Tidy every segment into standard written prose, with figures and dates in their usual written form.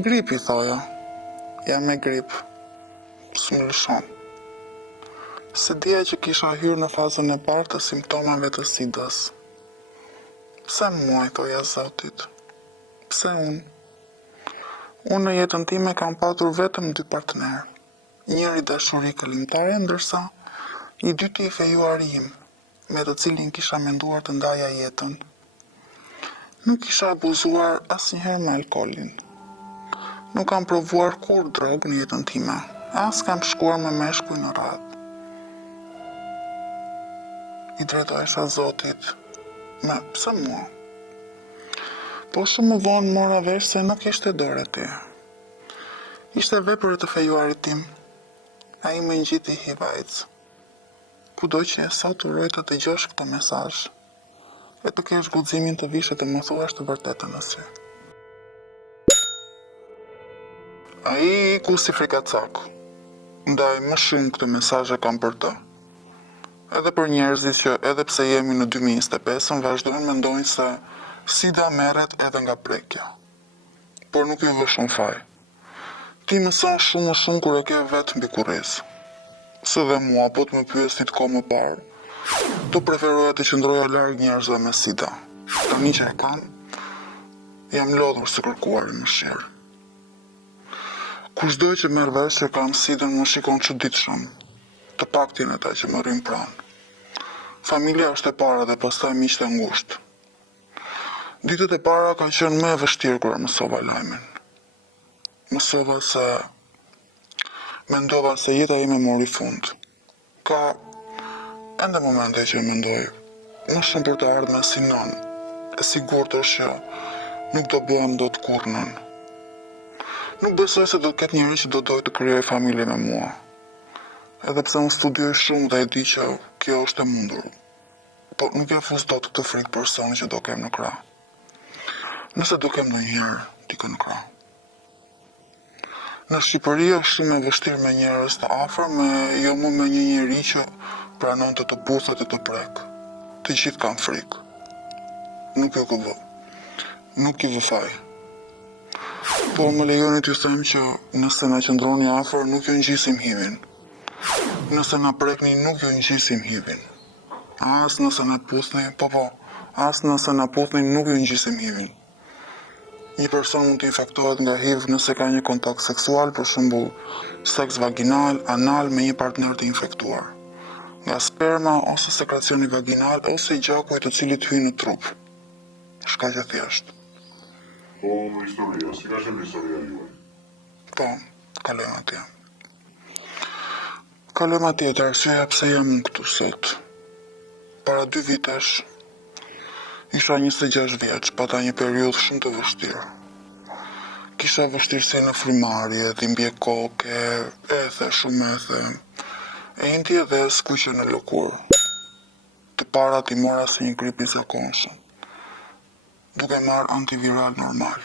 Gripi, thoja. Jam me grip. S'më lëshon. Se dija që kisha hyrë në fazën e parë të simptomave të sidës. Pse muaj, thoja Zotit? Pse unë? Unë në jetën time kam patur vetëm 2 partnerë. Njëri dashuri këllimtare, ndërsa i dyti i fejuar im, me të cilin kisha menduar të ndaja jetën. Nuk kisha abuzuar asnjëherë me alkoolin. Nuk kam provuar kur drogë në jetën time, as kam shkuar me meshkuj në radhë. I drejtohesha Zotit, me pse mua? Po shumë më vonë mora vesh se nuk ishte dorë e ti. Ishte vepër e të fejuarit tim. Ai më ngjiti hivajc. Kudo që e sot uroj të dëgjosh këtë mesazh, e të kesh guximin të vish e të më thuash të vërtetën në sy. Ai iku si frikacak. Ndaj më shumë këtë mesazhe kam për të. Edhe për njerëzit që edhe pse jemi në 2025 vazhdojnë mendojnë se sida merret edhe nga prekja. Por nuk i vë shumë faj. Ti mëson shumë më shumë kur e ke vetë mbi kurrizë. Se dhe mua po të më pyesit kohë më parë, do preferoja të qëndroja larg njerëzve me sida. Tani që e kam, jam lodhur se kërkuar i mëshirë. Kushdo që merr vesh që kam sidën më shikon çuditshëm, të paktën ata që më rrin pranë. Familja është e para dhe pastaj miqtë e ngushtë. Ditët e para ka qenë më e vështirë kur mësova lajmin. Mësova se mendova se jeta ime mori fund. Ka ende momente që mendoj, më shumë për të ardhmen si non, e sigurt është që nuk do bëhem dot kurrë nën. Nuk besoj se do të ketë njëri që do dojë të krijojë familje me mua. Edhe pse unë studioj shumë dhe e di që kjo është e mundur. Po nuk e fus dot këtë frikë personi që do kem në krah. Nëse do kem ndonjëherë dikë në krah. Në Shqipëri është shumë e vështirë me njerëz të afër, jo më me një njeri që pranon të të buthet e të prek. Të gjithë kanë frikë. Nuk i vë faj. Por më lejoni t'ju them që nëse na qëndroni afër nuk ju ngjisim hivin. Nëse na prekni nuk ju ngjisim hivin. As nëse na puthni, as nëse na puthni nuk ju ngjisim hivin. Një person mund të infektohet nga HIV nëse ka një kontakt seksual, për shembull, seks vaginal, anal me një partner të infektuar. Nga sperma ose sekrecioni vaginal ose i gjaku i të cilit hyn në trup. Shkaq e thjeshtë. Po në historia, si ka qenë historia juaj? Po, kalojmë atje. Kalojmë atje të arsyeja pse jam unë këtu sot. Para 2 vitesh, isha 26 vjeç, pata një periudhë shumë të vështirë. Kisha vështirësi në frymarrje, dhimbje koke, shumë ethe. E inti edhe skuqe në lëkurë. Të parat i mora si një grip i zakonshëm, duke marrë antiviral normal.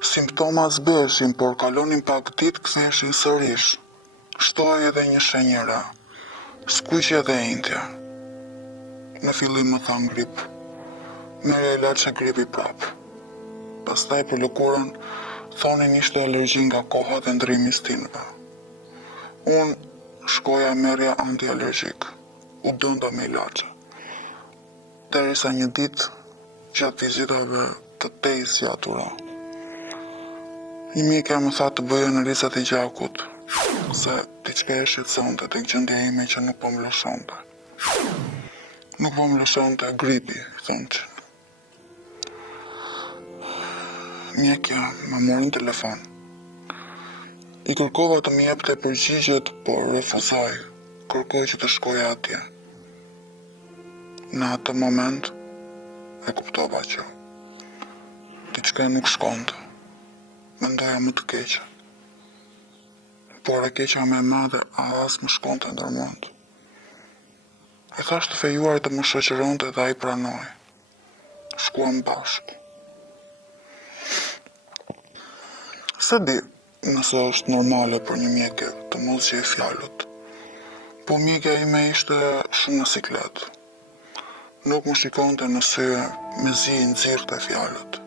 Simptomat zbeheshin, por kalonin pak ditë ktheheshin sërish. Shtoj edhe një shenjëra, skuqje dhe intja. Në fillim më than grip, merja ilaç e gripi prap. Pastaj për lëkurën, thonin ishte alergji nga koha dhe ndrimi i stinëve. Unë shkoja merja antialergjik, u dënda me ilaçe. Derisa një ditë, gjatë vizitave të zgjatura, një mjekja më tha të bëja analizat e gjakut, se diçka e shqetësonte tek gjendja ime që nuk po më lëshonte. Nuk po më lëshonte gripi, thonë që. Mjekja më mori në telefon. I kërkova të më jepte përgjigjet, por refuzoi. Kërkoi që të shkoja atje. Në atë moment e kuptova që diçka nuk shkonte. Mendoja më të keqe. Por e keqja më e madhe as më shkonte ndërmend. E thash të fejuarit të më shoqëronte dhe ai pranoi. Shkuam bashkë. Se di nëse është normale për një mjeke të mos gjej fjalët, po mjekja ime ishte shumë në siklet. Nuk më shikonte në sy me zi i nxirrte fjalët.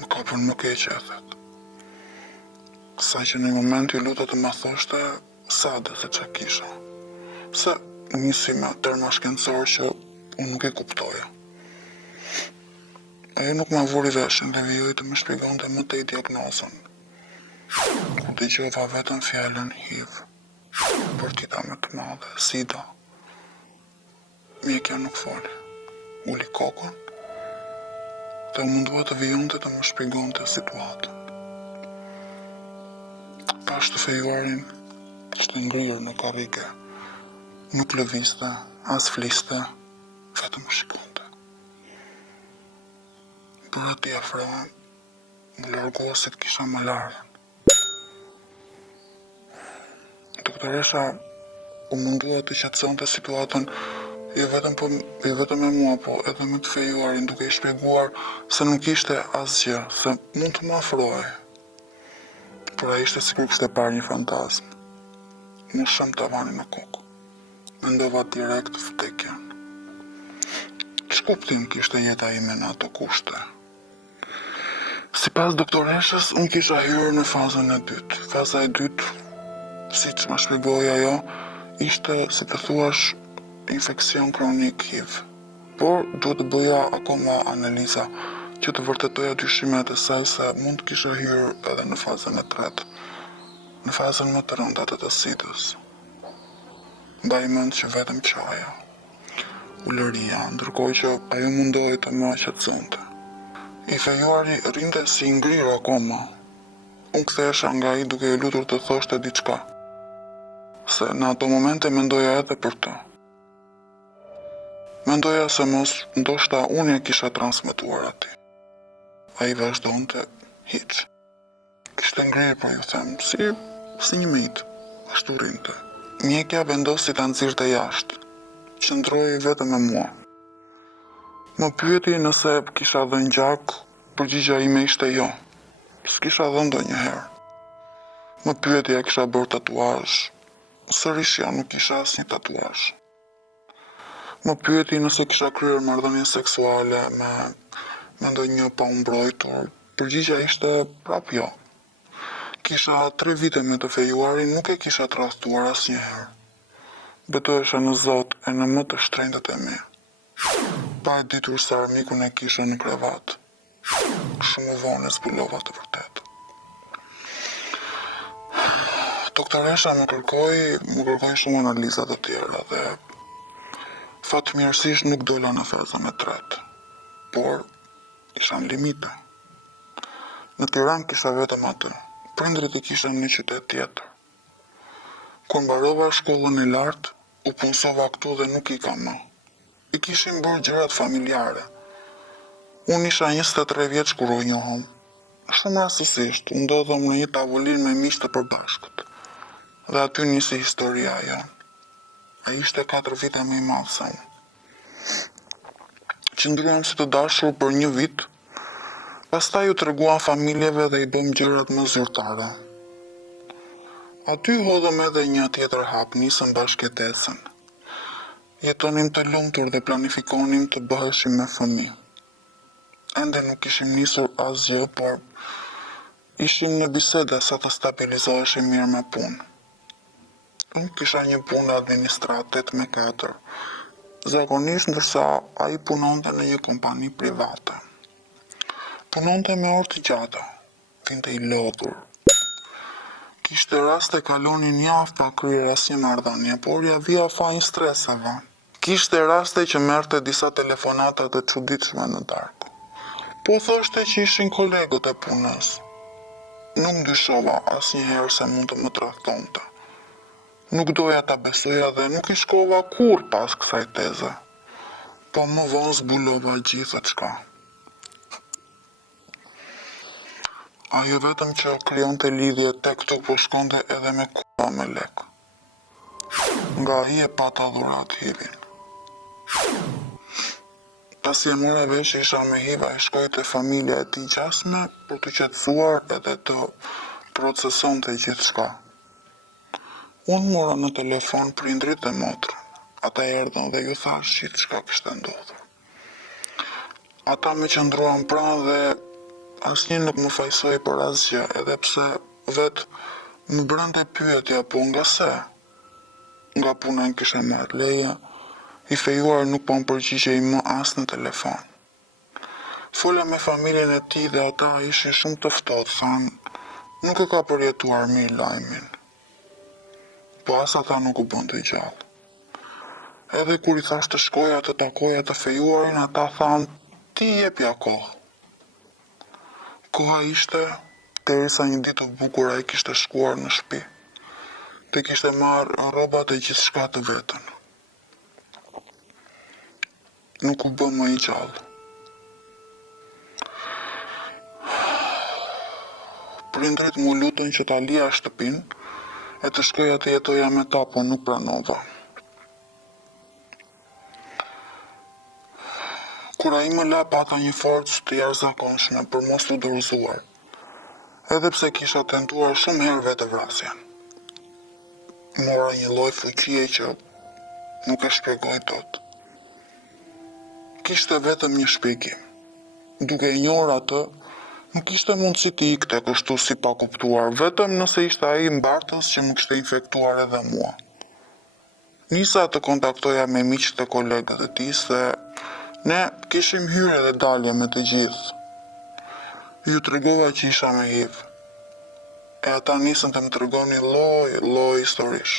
Më kapën më keq e thet. Sa që në moment ju lutet të më thoshte sade se që kisha. Se nisi me terma shkencor që unë nuk e kuptoja. Ajo nuk ma vuri veshin dhe vijoj të më shpjegonte më tej diagnozën. Kur dëgjova vetëm fjalën HIV, përtita më të madhe, SIDA. Mjekja nuk foli. Uli kokën dhe u mundua të vijonte të më shpjegonte situatën. Pas të fejuarin, ishte ngrirë në karrige. Nuk lëviste, as fliste, vetëm më shikonte. Për ati afrohen, më largoha se të kisha malarën. Doktoresha u mundua të qetësonte situatën jo vetëm me mua, po edhe me të fejuarin, duke i shpjeguar se nuk ishte asgjë, se mund të më afrohej. Por ai ishte sikur kishte parë një fantazm. Në shëm tavanin në kokë. Mendova direkt vdekjen. Ç'kuptim kishte jeta ime në ato kushte? Sipas doktoreshës, unë kisha hyrë në fazën e dytë. Faza e dytë, siç më shpjegoi ajo, ishte, si të thuash, infekcion kronik HIV. Por duhet të bëja akoma analiza që të vërtetoja dyshimet e saj se mund të kisha hyrë edhe në fazën e tretë, në fazën më të rënda të SIDA-s. Mbaj mend që vetëm qaja, ulëria, ndërkohë që ajo mundohej të më qetësonte. I fejuari rinte si i ngrirë akoma. Unë kthehesha nga ai duke i lutur të thoshte diçka, se në ato momente mendoja edhe për të. Mendoja se mos ndoshta unë e kisha transmetuar atij. Ai vazhdonte hiç. Kishte ngrirë, po ju them, si një mit, ashtu rinte. Mjekja vendosi ta nxirrte jashtë. Qëndroi vetëm me mua. Më pyeti nëse kisha dhënë gjak, përgjigja ime ishte jo. S'kisha dhënë ndonjëherë. Më pyeti a kisha bërë tatuazh. Sërish ja, nuk kisha asnjë tatuazh. Më pyeti nëse kisha kryer marrëdhënie seksuale me ndonjë pa u mbrojtur. Përgjigja ishte prap jo. Kisha 3 vite me të fejuarin, nuk e kisha tradhtuar asnjëherë. Betohesha në Zot e në më të shtrenjtët e mi. Pa e ditur se armikun e kisha në krevat. Shumë vonë e zbulova të vërtetë. Doktoresha më kërkoi shumë analiza të tjera dhe fatmirësisht nuk dola në fazën e tretë. Por isha në limite. Në Tiranë kisha vetëm atë. Prindrit i kisha në një qytet tjetër. Kur mbarova shkollën e lartë, u punësova këtu dhe nuk i kam më. I kishim bërë gjërat familjare. Unë isha 23 vjeç kur u njohëm. Shumë rastësisht, u ndodhëm në një tavolinë me miq të përbashkët. Dhe aty nisi historia jonë. Ai ishte 4 vite më i madh se unë. Qëndruam si të dashur për 1 vit. Pastaj u treguam familjeve dhe i bëm gjërat më zyrtare. Aty hodhëm edhe një tjetër hap, nisëm bashkëtesën. Jetonim të lumtur dhe planifikonim të bëheshim me fëmijë. Ende nuk ishim nisur asgjë, por ishim në biseda sa të stabilizoheshim mirë me punë. Unë kisha një punë administrat 8-4, zakonisht ndërsa ai punonte në një kompani private. Punonte me orë të gjata, vinte i lodhur. Kishte raste kalonin javë pa kryer asnjë marrëdhënie, por ja vija fajin streseve. Kishte raste që merrte disa telefonata të çuditshme në darkë. Po thoshte që ishin kolegët e punës. Nuk ndyshova asnjëherë se mund të më tradhtonte. Nuk doja ta besoja dhe nuk i shkova kur pas kësaj teze. Po më vonë zbulova gjithçka. Ajo vetëm që krijonte lidhje tek këtu, po shkonte edhe me kupa me lek. Nga ai e pata dhurat HIV-in. Pasi e mora vesh isha me HIV, ai shkoi te familja e tij gjasme për të qetësuar edhe të procesonte gjithçka. Unë mora në telefon prindrit dhe motrën. Ata erdhën dhe ju thash gjithçka kishte ndodhur. Ata më qëndruan pranë dhe asnjë nuk më fajsoi për asgjë, edhe pse Vetë më brënde pyetja, po nga se? Nga puna në kishe marrë leje, i fejuar nuk po më përgjigjej më as në telefon. Fola me familjen e tij dhe ata ishin shumë të ftohtë, thanë, nuk e ka përjetuar mirë lajmin. Po as ata nuk u bën të gjallë. Edhe kur i thash të shkoja të takoja të fejuarin, ata thanë, ti jepja kohë. Koha ishte, derisa një ditë të bukur ai kishte shkuar në shtëpi. Të kishte marrë rrobat e gjithçka të vetën. Nuk u bë më i gjallë. Prindrit mu lutën që ta lija shtëpinë e të shkoja të jetoja me ta, po nuk pranova. Kur ai më la, pata një forcë të jashtëzakonshme për mos u dorëzuar, edhe pse kisha tentuar shumë herë vetëvrasjen. Mora një lloj fuqie që nuk e shpjegoj dot. Kishte vetëm një shpjegim. Duke e njohur atë, nuk ishte mundësi të ikte kështu si pa kuptuar, vetëm nëse ishte ai mbartës që më kishte infektuar edhe mua. Nisa të kontaktoja me miqtë e kolegët e tij se ne kishim hyrë edhe dalje me të gjithë. Ju tregova që isha me HIV. E ata nisën të më tregonin lloj historish.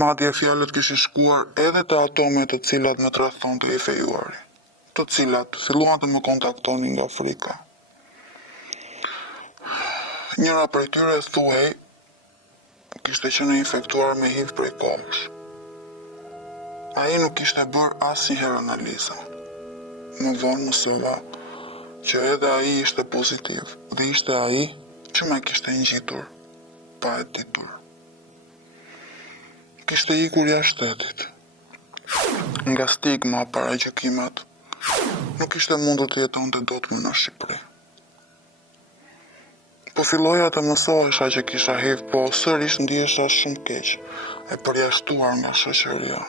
Madje fjalët kishin shkuar edhe te ato me të cilat më tradhtonte i fejuari, të cilat filluan të më kontaktonin nga Afrika. Njëra prej tyre thuhej kishte qenë infektuar me HIV prej kohësh. Ai nuk kishte bërë asnjëherë analizën. Më vonë mësova që edhe ai ishte pozitiv dhe ishte ai që më kishte ngjitur pa e ditur. Kishte ikur jashtë shtetit. Nga stigma para gjykimet, nuk ishte mundur të jetonte dot më në Shqipëri. Po filloja të mësohesha që kisha HIV, po sërish ndihesha shumë keq, e përjashtuar nga shoqëria.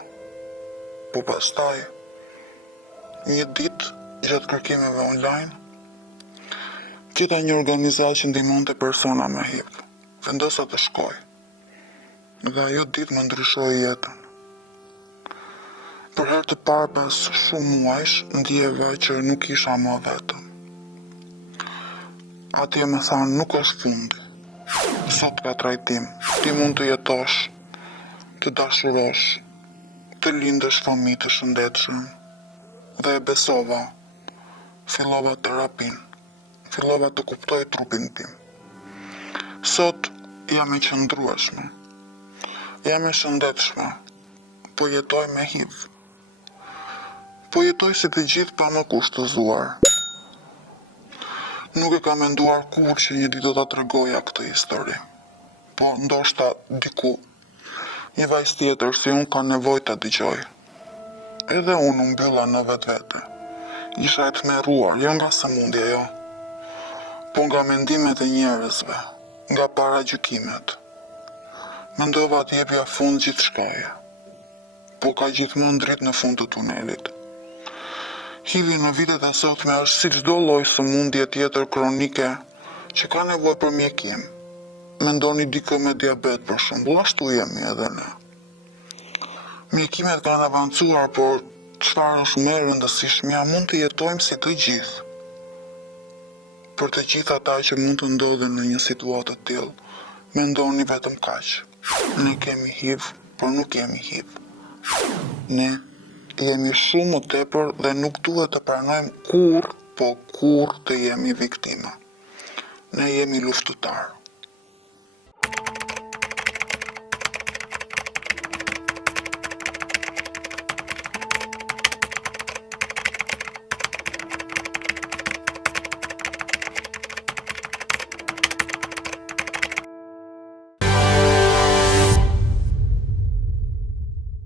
Po pastaj, një ditë, gjatë kërkimeve online, gjeta një organizatë që ndihmonte persona me HIV. Vendosa të shkoj. Dhe ajo ditë më ndryshoi jetën. Për herë të parë pas shumë muajsh, ndjeva që nuk isha më vetëm. Atje më thanë nuk është fundi. Sot ka trajtim. Ti mund të jetosh, të dashurosh, të lindësh fëmijë të shëndetshëm. Dhe e besova. Fillova terapin. Fillova të kuptoj trupin tim. Sot jam e qëndrueshme. Jam e shëndetshme. Po jetoj me HIV. Po jetoj si të gjithë pa më kushtëzuar. Nuk e kam menduar kur që një ditë do ta tregoja këtë histori. Po ndoshta diku një vajzë tjetër si unë ka nevojë ta dëgjoj. Edhe unë u mbylla në vetvete. Isha e tmerruar, jo nga sëmundja, jo, po nga mendimet e njerëzve, nga paragjykimet. Mendova të jepja fund gjithçkaje, po ka gjithmonë dritë në fund të tunelit. HIV në vitet e sotme është si çdo lloj sëmundje tjetër kronike që ka nevojë për mjekim. Mendoni dikë me diabet për shembull, ashtu jemi edhe ne. Mjekimet kanë avancuar, por çfarë është më e rëndësishmja, mund të jetojmë si të gjithë. Për të gjithë ata që mund të ndodhen në një situatë të tillë, mendoni vetëm kaq. Ne kemi HIV, por nuk kemi HIV. Ne jemi shumë më tepër dhe nuk duhet të pranojmë kur të jemi viktima. Ne jemi luftëtar.